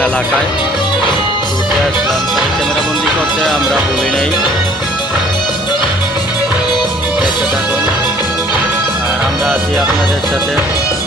এলাকায়। ঘুরতে আসলাম। তাই ক্যামেরাবন্দি করতে আমরা ভুলি নেই। দেখতে থাকুন। আর আমরা আছি আপনাদের সাথে।